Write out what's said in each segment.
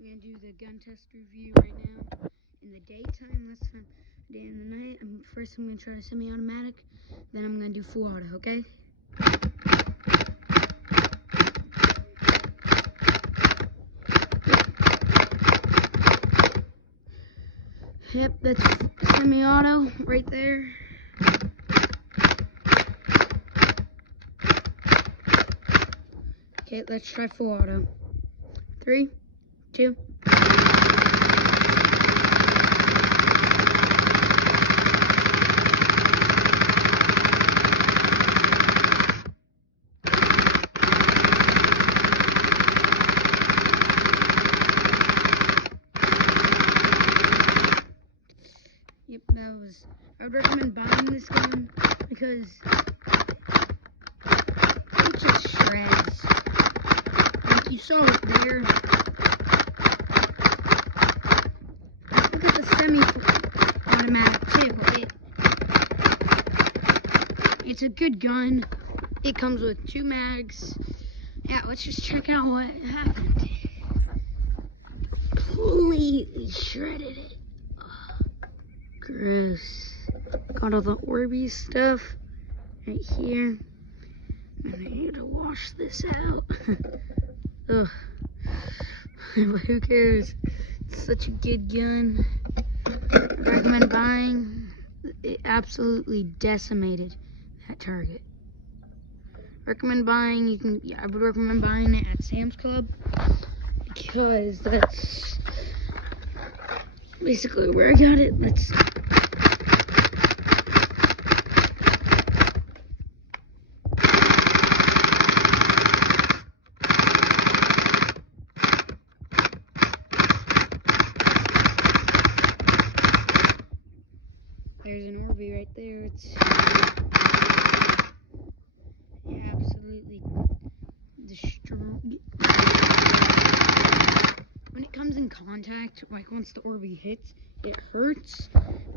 I'm gonna do the gun test review right now. In the daytime, last time, day and the night. First, I'm gonna try a semi-automatic. Then I'm gonna do full auto. Okay. Yep, that's semi-auto right there. Okay, let's try full auto. 3, 2. Yep, I would recommend buying this gun because it just shreds. Like you saw it there. Look at the semi-automatic too. It's a good gun. It comes with 2 mags. Yeah, let's just check out what happened. Completely shredded it. Gross. Got all the Orbeez stuff right here. And I need to wash this out. Ugh. But who cares? It's such a good gun. I recommend buying. It absolutely decimated that target. Recommend buying. I would recommend buying it at Sam's Club because that's basically where I got it. There's an Orbeez right there. It's absolutely destroyed. When it comes in contact, like once the Orbeez hits, it hurts,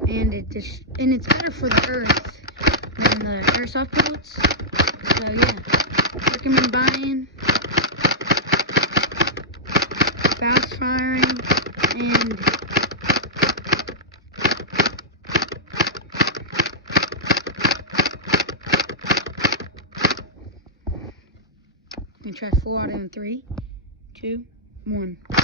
and it's better for the earth than the airsoft pellets. So yeah, recommend buying. Fast firing and I'm gonna try full auto in 3, 2, 1. I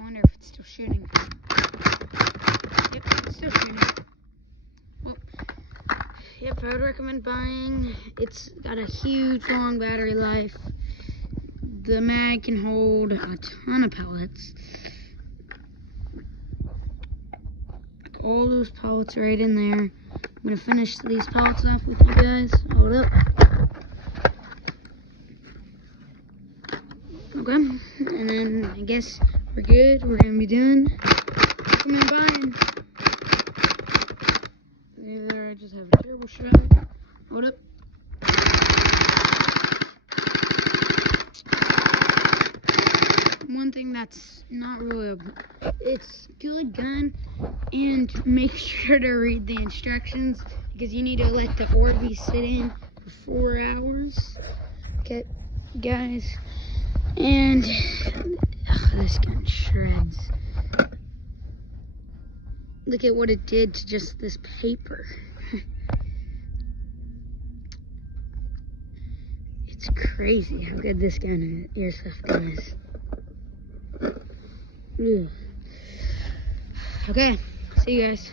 wonder if it's still shooting. Yep, it's still shooting. Well, yep, I would recommend buying. It's got a huge long battery life. The mag can hold a ton of pellets. All those pellets right in there. I'm gonna finish these pellets off with you guys. Hold up. Okay, and then I guess we're good. We're gonna be done. Recommend buying. There, I just have a turbo shot. Hold up. One thing that's not really it's good gun, and make sure to read the instructions because you need to let the Orbeez sit in for 4 hours. Okay, guys, and this gun shreds. Look at what it did to just this paper. It's crazy how good this gun is. Airsoft gun is. Ugh. Okay, see you guys.